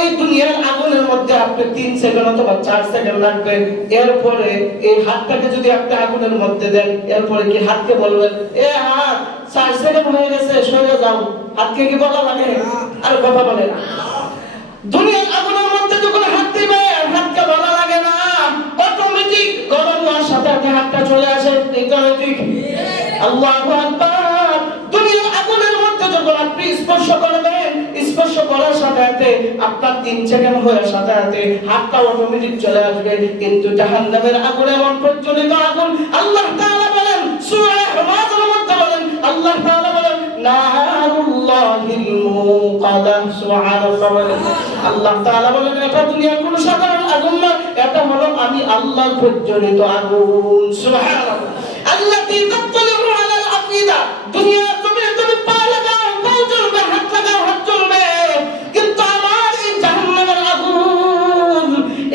এই দুনিয়ার আগুনের মধ্যে আপনি 3 সেকেন্ড অথবা 4 সেকেন্ড রাখবেন। এরপরে এই হাতটাকে যদি আপনি আগুনের মধ্যে দেন, এরপরে কি হাতকে বলবেন এ হাত 4 সেকেন্ড হয়ে গেছে সরে যাও? হাতকে কি বলা লাগে? আর কথা বলে না। দুনিয়ার আগুনের মধ্যে যখন হাত দিবে, হাতকে বলা লাগে না, অটোমেটিক গরম হওয়ার সাথে সাথে হাতটা চলে আসে। অটোমেটিক। আল্লাহু আকবার। দুনিয়ার আগুনের মধ্যে যখন আপনি স্পর্শ করবেন, স্পর্শ করার সাথে সাথে আপনার 3 সেকেন্ড হওয়ার সাথে সাথে হাতটা অটোমেটিক চলে আসবে। কিন্তু জাহান্নামের আগুন এমন প্রজ্বলিত আগুন, আল্লাহ তাআলা বলেন সূরা হুমাযার মধ্যে বলেন, আল্লাহ তাআলা বলেন নারুল্লাহিল মুকাদা। সুবহানাল্লাহ বলেন। আল্লাহ তাআলা বলেন এটা দুনিয়ার কোনো সাধারণ আগুন না, এটা হলো আমি আল্লাহর প্রজ্বলিত আগুন। সুবহানাল্লাহ। আল্লাতী তাত্তালিউ আলাল আফিদা। দুনিয়া তুমি পা লাগাও, পা জ্বলবে, হাত লাগাও, হাত জ্বলবে। কিন্তু আমার এই জাহান্নামের আগুন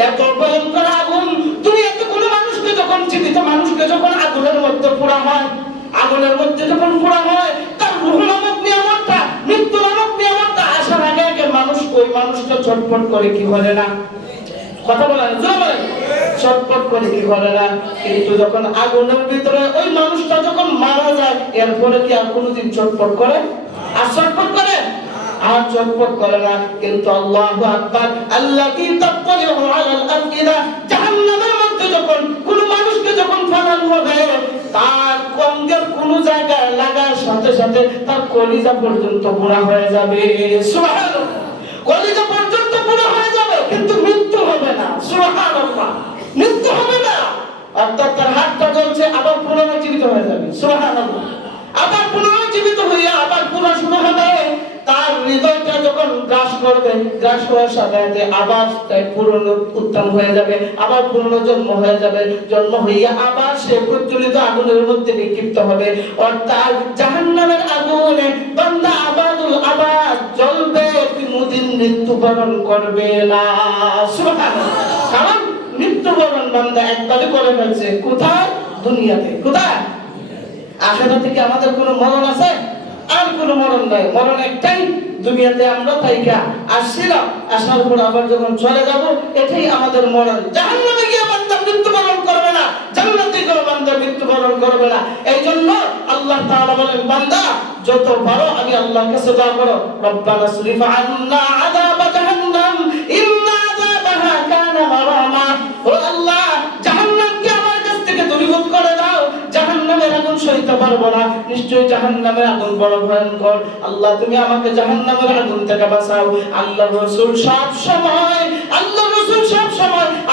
এত ভয়ঙ্কর আগুন, দুনিয়াতে কোনো মানুষকে যখন, জীবিত মানুষকে যখন আগুনের মধ্যে পোড়া হয়, আগুনের মধ্যে যখন পোড়া হয়, তার রূহ নামক নিয়ামতটা, মৃত্যু নামক নিয়ামতটা আসার আগে আগে মানুষ, ওই মানুষটা ছটফট করে কি করে না? কথা বলেন, জোরে বলেন। ছটফট করে কি করে না? কিন্তু যখন আগুনের ভিতরে ওই মানুষটা যখন মারা যায়, এরপরে কি আর কোনোদিন ছটফট করে? আর ছটফট করে? আর ছটফট করে না। কিন্তু আল্লাহু আকবার। আল্লাতী তাত্তালিউ আলাল আফইদা। জাহান্নামের মধ্যে যখন কোন মানুষকে যখন ফালানো হবে, তার অঙ্গের কোন জায়গায় লাগার সাথে সাথে তার কলিজা পর্যন্ত পোড়া হয়ে যাবে। সুবহানাল্লাহ। কলিজা পর্যন্ত পোড়া হয়ে যাবে, কিন্তু মৃত্যু হবে না। সুবহানাল্লাহ। মৃত্যু হবে না। অর্থাৎ তার হাতটা জ্বলছে, আবার পুনরায় জীবিত হয়ে যাবে। সুবহানাল্লাহ। আবার পুনরায় জীবিত হইয়া আবার পুনঃ শুরু হবে। তার হৃদয়টা যখন গ্রাস করবে, গ্রাস হওয়ার সাথে সাথে আবার পুনরুত্থান হয়ে যাবে, আবার পুনর্জন্ম হয়ে যাবে। জন্ম হইয়া আবার সে প্রজ্বলিত আগুনের মধ্যে নিক্ষিপ্ত হবে। অর্থাৎ জাহান্নামের আগুনে বান্দা আবাদুল আবাদ জ্বলবে, কোনদিন মৃত্যুবরণ করবে না। সুবহানাল্লাহ। কারণ মৃত্যুবরণ বান্দা একবারই করে ফেলছে। কোথায়? দুনিয়াতে। কোথায়? আখিরাতে কি আমাদের কোনো মরণ আছে? আর কোনো মরণ নাই। মরণ একটাই, দুনিয়াতে আমরা তাইকা আসছিলাম, আসার পর আবার যখন চলে যাব, এটাই আমাদের মরণ। জাহান্নামে গিয়ে বান্দা মৃত্যুবরণ করবে না, জান্নাতে গিয়ে বান্দা মৃত্যুবরণ করবে না। এই জন্য আল্লাহ তাআলা বলেন বান্দা যত পারো আমি আল্লাহর কাছে দোয়া করো, রব্বানা সরিফ আন্না আযাব জাহান্নাম ইন্না আযাবাহা কানা মারামা। ও আল্লাহ, জাহান্নামকে আমার কাছ থেকে দূরীভূত করে দাও, জাহান্নামের আগুন সইতে পারবো না, নিশ্চয়ই জাহান্নামের আগুন বড় ভয়ঙ্কর। আল্লাহ তুমি আমাকে জাহান্নামের আগুন থেকে বাঁচাও। আল্লাহর রাসূল সব সময়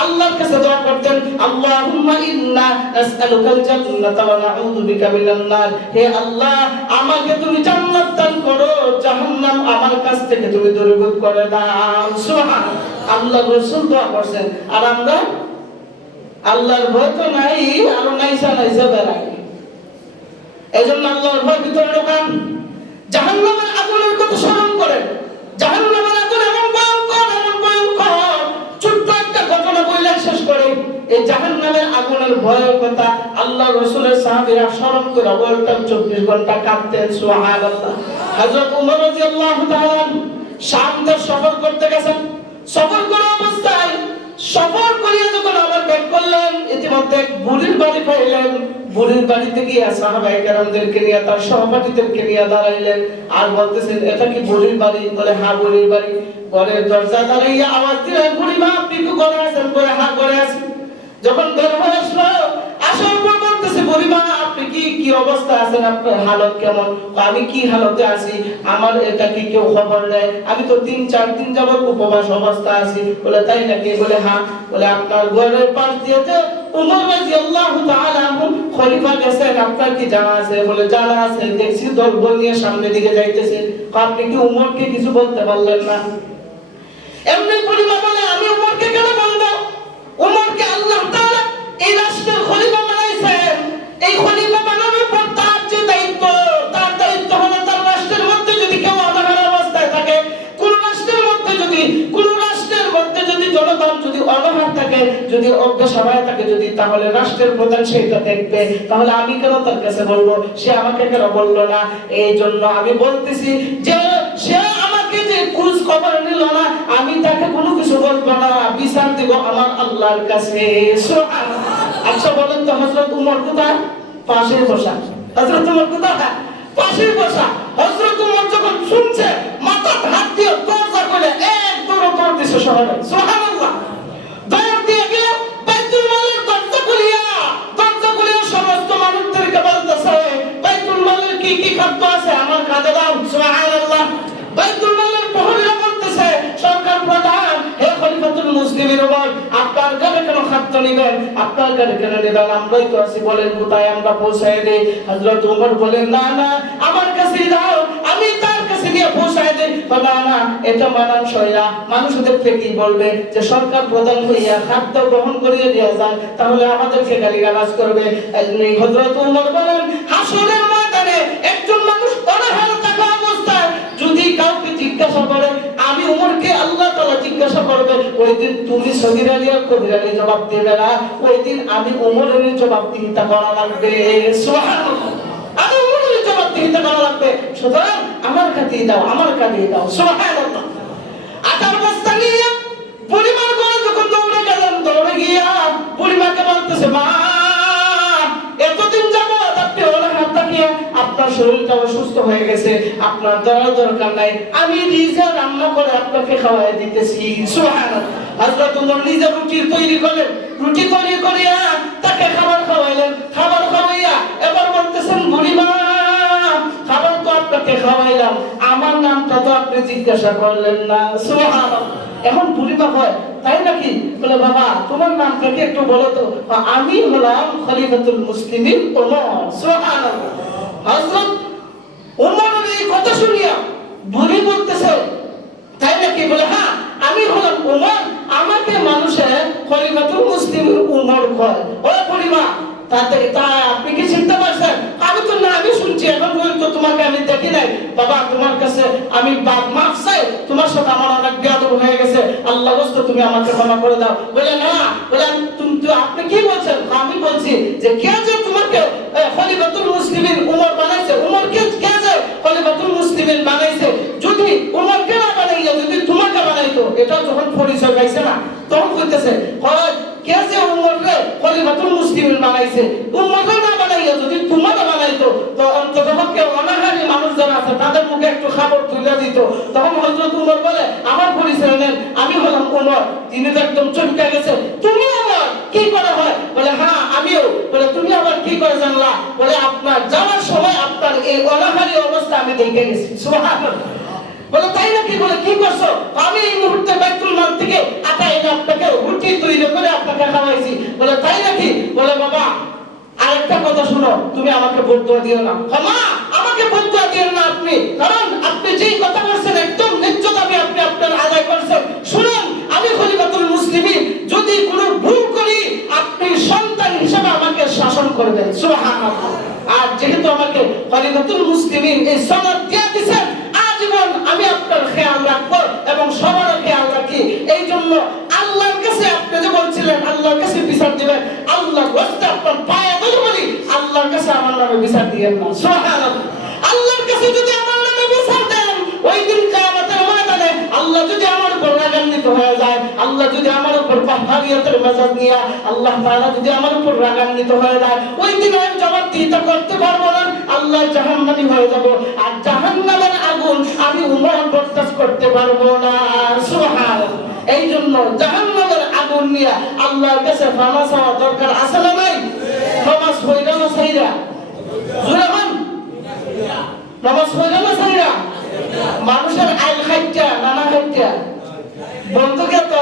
আল্লাহর কাছে দোয়া করতেন, আল্লাহুম্মা ইন্না নাসআলুকাল জান্নাতা ওয়া নাউযু বিকা মিনান নার। হে আল্লাহ, আমাকে তুমি জান্নাত দান করো, জাহান্নাম আমার কাছ থেকে তুমি দূরীভূত করে দাও। সুবহানাল্লাহ। আল্লাহর রাসূল দোয়া করছেন। আর আমরা আল্লাহর ভয় তো নাই, আর নাইসা বেড়াই। এজন্য আল্লাহর ভয় ভিতরে ঢোকান। জাহান্নামের আগুনের কথা স্মরণ করেন। জাহান্নামের আগুন এমন ভয়ঙ্কর, এমন ভয়ঙ্কর। ছোট্ট একটা ঘটনা বলে শেষ করে। এই জাহান্নামের আগুনের ভয়ের কথা আল্লাহর রাসূলের সাহাবীরা স্মরণ করে বলতে 24 ঘন্টা কাঁদতেন। সুবহানাল্লাহ। হযরত ওমর রাদিয়াল্লাহু তাআলা শাম দেশ সফর করতে গেছেন। সফর করা অবস্থায়, সফর করিয়া যখন আবার ব্যাক করলেন, ইতিমধ্যে বুড়ির বাড়ি পাইলেন। বুড়ির বাড়িতে গিয়ে সাহাবায়ে কেরামদেরকে নিয়ে, তার সহপাঠীদেরকে নিয়ে দাঁড়াইলেন। আর বলতেছেন এটা কি বুড়ির বাড়ি? বলে হ্যাঁ বুড়ির বাড়ি। ঘরের দরজা দাঁড়িয়ে আওয়াজ দিলেন, বুড়ি মা আপনি কি ঘরে আছেন? বলে হ্যাঁ ঘরে আছি। যখন বের হয়ে আসলো, আসার পর বলতেছে বুড়ি মা আপনি কি অবস্থা আছেন, আপনার হালত কেমন? আমি কি হালতে আছি, আমার এটা কি কেউ খবর নেয়? আমি তো 3-4 দিন যাবত উপবাস অবস্থা আছি। বলে তাই নাকি? বলে হ্যাঁ। বলে আপনার ঘরের পাশ দিয়ে যে ওমর রাদিয়াল্লাহু তাআলা আনহু খলিফা গেছেন, আপনার কি জানা আছে? বলে জানা আছে, দেখছি দলবল নিয়ে সামনে দিকে যাইতেছে। আপনি কি ওমরকে কিছু বলতে পারলেন না? এমনি পরিবার বলে আমি উমরকে কেন বলবো? উমরকে আল্লাহ তাআলা এই রাষ্ট্রের খলিফা বানাইছেন। এই খলিফা বানানোর পর তার যে দায়িত্ব, তার দায়িত্ব হলো তার রাষ্ট্রের মধ্যে যদি কেউ অনাহার অবস্থায় থাকে, কোন রাষ্ট্রের মধ্যে যদি জনগণ যদি অনাহার থাকে, যদি অজ্ঞাসভায় থাকে, যদি, তাহলে রাষ্ট্রের প্রধান সেইটা দেখবে। তাহলে আমি কেন তার কাছে বলবো? সে আমাকে কেন বললো না? এই জন্য আমি বলতেছি যে সে আমাকে যে খোঁজ খবর নিল না, আমি তাকে কোনো কিছু বলবো না, বিচার দিব আমার আল্লাহর কাছে। সুবহানাল্লাহ। আচ্ছা বলেন তো, হযরত উমর কোথায়? পাশে বসা। হযরত উমর কোথায়? পাশে বসা। হযরত উমর যখন শুনছে, মাথা হাত দিয়ে দরজা করে এক দৌড় দিছে শহরে। সুবহানাল্লাহ। দৌড় দিয়ে গিয়ে বাইতুল মালের দরজা খুলিয়া সমস্ত মানুষদেরকে বলতেছে, বাইতুল মালের কি কি খাদ্য আছে আমার কাঁধে দাও। সুবহানাল্লাহ। বাইতুল মালের প্রহরীরা বলতেছে, সরকার প্রধান, হে খলিফাতুল মুসলিমিন ওমর, আপনার ঘরে কেন খাদ্য নিবেন? আপনার ঘরে কেন নিবেন? আমরাই তো আছি, বলেন কোথায় আমরা পৌঁছায় দেই। হযরত ওমর বলেন, না না, আমার কাছে দাও, আমি তার কাছে গিয়ে পৌঁছায় দেই। না না, এটা মানানসই না। মানুষদেরকে কি বলবে যে সরকার প্রধান হইয়া খাদ্য গ্রহণ করিয়ে দিয়ে যায়, তাহলে আমাদেরকে গালিগালাজ করবে। হযরত ওমর বলেন, হাসরের ময়দানে একজন মানুষ অনাহার থাকা অবস্থায় যদি কাউকে জিজ্ঞাসা করে, আমি উমরকে আল্লাহ তাআলা জিজ্ঞাসা করবে, ওই দিন তুমি সগীর আলী আর কবির আলী জবাব দেবে না, ওই দিন আমি উমরের জবাবদিহিতা করা লাগবে। সুবহানাল্লাহ। আমি উমরের জবাবদিহিতা করা লাগবে, সুতরাং আমার কাছে দাও, আমার কাছে দাও। সুবহানাল্লাহ। আটার বস্তা নিয়ে পরিবার করে যখন দৌড়ে গেলেন, দৌড়ে গিয়া পরিবারকে বলতেছে, মা, এতদিন যাবত আপনি অনাহার থাকিয়া আপনার শরীরটা অসুস্থ হয়ে গেছে, আপনার দেওয়ার দরকার নাই, আমি নিজে রান্না করে আপনাকে খাওয়াই দিতেছি। সুবহানাল্লাহ। হযরত ওমর নিজে রুটি তৈরি করলেন, রুটি তৈরি করিয়া তাকে খাবার খাওয়াইলেন। খাবার খাওয়াইয়া এবার বলতেছেন, বুড়িমা, খাবার তো আপনাকে খাওয়াইলাম, আমার নামটা তো আপনি জিজ্ঞাসা করলেন না। সুবহানাল্লাহ। এখন বুড়িমা হয়, তাই নাকি? বলে, বাবা, তোমার নামটা কি একটু বলো তো। আমি হলাম খলিফাতুল মুসলিমিন ওমর। সুবহানাল্লাহ। হযরত ওমরের এই কথা শুনিয়া বুড়ি বলতেছে, তাই নাকি? বলে, হ্যাঁ, আমি হলাম ওমর, আমাকে মানুষে খলিফাতুল মুসলিমিন ওমর কয়। ও বুড়িমা, আপনি কি চিনতে পারছেন? আমি তো না, আমি শুনছি, এখন পর্যন্ত তোমাকে আমি দেখি নাই। বাবা, তোমার কাছে আমি মাফ চাই, তোমার সাথে আমার অনেক বেয়াদব হয়ে গেছে, আল্লাহ বস্তু তুমি আমাকে ক্ষমা করে দাও। বলে, না, বলে, আপনি কি বলছেন? আমি বলছি যে কে যে তোমাকে খলিফাতুল মুসলিমিন ওমর বানাইছে, উমরকে কে যে খলিফাতুল মুসলিমিন বানাইছে, যদি উমরকে না বানাইয়া যদি তোমাকে বানাইতো, এটা যখন পরিচয় পাইছে না, তখন কইতেছে, কে যে উমরকে খলিফাতুল মুসলিমিন বানাইছে, উমরকে না বানাইয়া যদি তোমাকে বানাইতো, তো অন্ততপক্ষে অনাহারী মানুষ যারা আছে তাদের মুখে একটু খাবার তুলে দিত। তখন হযরত উমর বলে, আমার পরিচয় নেন, আমি হলাম উমর। তিনি তো একদম চমকে গেছে, তুমি আমার কি করে হয়? বলে, হ্যাঁ, আমিও। বলে, তুমি আবার কি করে জানলা? বলে, আপনার যাওয়ার সময় আপনার এই অনাহারী অবস্থা আমি দেখে গেছি। সুবহানাল্লাহ। বলে, তাই নাকি? বলে, কি করছো? আমি এই মুহূর্তে বাইতুল মাল থেকে আটা এনে আপনাকে রুটি তৈরি করে আপনাকে খাওয়াইছি। বলে, তাই নাকি? বলে, বাবা, আরেকটা কথা শুনো, তুমি আমাকে বদুয়া দিও না। মা, আমাকে বদুয়া দিও না আপনি, কারণ আপনি যেই কথা বলছেন একদম ন্যায্য দাবি আপনি আপনার আদায় করছেন। শুনুন, আমি খলিফাতুল মুসলিমিন, যদি কোনো ভুল করি আপনি সন্তান হিসেবে আমাকে শাসন করবেন। সুবহানাল্লাহ। আর যেহেতু আমাকে খলিফাতুল মুসলিমিন এই সনদ দিয়ে দিয়েছেন, আজীবন আমি আপনার খেয়াল রাখবো এবং সবার খেয়াল রাখি। এই জন্য আল্লাহর কাছে আপনি যে বলছিলেন আল্লাহর কাছে বিচার দিবেন, আল্লাহর ওয়াস্তে আপনার পায়ে ধরে বলি, আল্লাহর কাছে আমার নামে বিচার দিবেন না। সুবহানাল্লাহ। আল্লাহর কাছে যদি আমার নামে বিচার দেন, ওই দিন কিয়ামতের ময়দানে আল্লাহ যদি আমার উপর রাগান্বিত হয়ে যায়, আল্লাহ যদি আমার উপর পাহাড়িয়াতের মেজাজ নিয়ে আল্লাহ তাআলা যদি আমার উপর রাগান্বিত হয়ে যায়, ওই দিন আমি জবাবদিহিতা করতে পারবো না, আল্লাহ জাহান্নামী হয়ে যাব। আর জাহান্নামের আগুন আমি উমর বরদাস্ত করতে পারবো না। সুবহানাল্লাহ। এই জন্য জাহান্নামের আগুন নিয়ে আল্লাহর কাছে ক্ষমা চাওয়া দরকার আছে না নাই? নামাজ পড়া না সাইরা, জোরে বল, নামাজ পড়া না সাইরা, মানুষের আইল খাইটা নানা খাইটা বন্ধ কে তো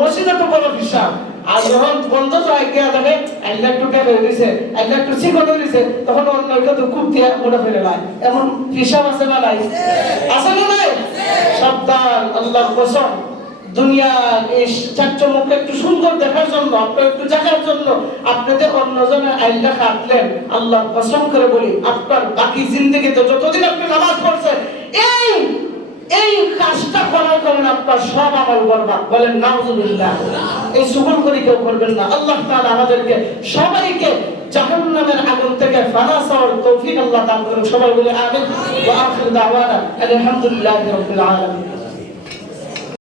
মসজিদে তো বড় হিসাব, আর যখন বন্ধ যায় গিয়া দেখে আইলা একটু টাকা হয়ে গেছে, আইলা একটু চিকন হয়ে গেছে, তখন অন্যকে তো খুব দিয়া মনে ফেলে নাই। এমন হিসাব আছে না নাই? আছে না নাই? সাবধান, আল্লাহর কসম, দুনিয়ার এই চাকচমকে একটু সুন্দর দেখার জন্য, আপনার একটু জাগার জন্য আপনাদের অন্যজনের আইল্লা কাটলেন, আল্লাহ কসম করে বলি আপনার বাকি জিন্দেগিতে যতদিন আপনি নামাজ পড়ছেন এই কাজটা করার কারণে আপনার সব আমল বরবাদ। বলেন নাউজুবিল্লাহ। এই সুবুল করে কেউ করবেন না। আল্লাহ তাআলা আমাদেরকে সবাইকে জাহান্নামের আগুন থেকে ফারাস হওয়ার তৌফিক আল্লাহ দান করুন। সবাই বলে আমিন। ওয়া আখির দাওয়ানা আলহামদুলিল্লাহি রাব্বিল আলামিন।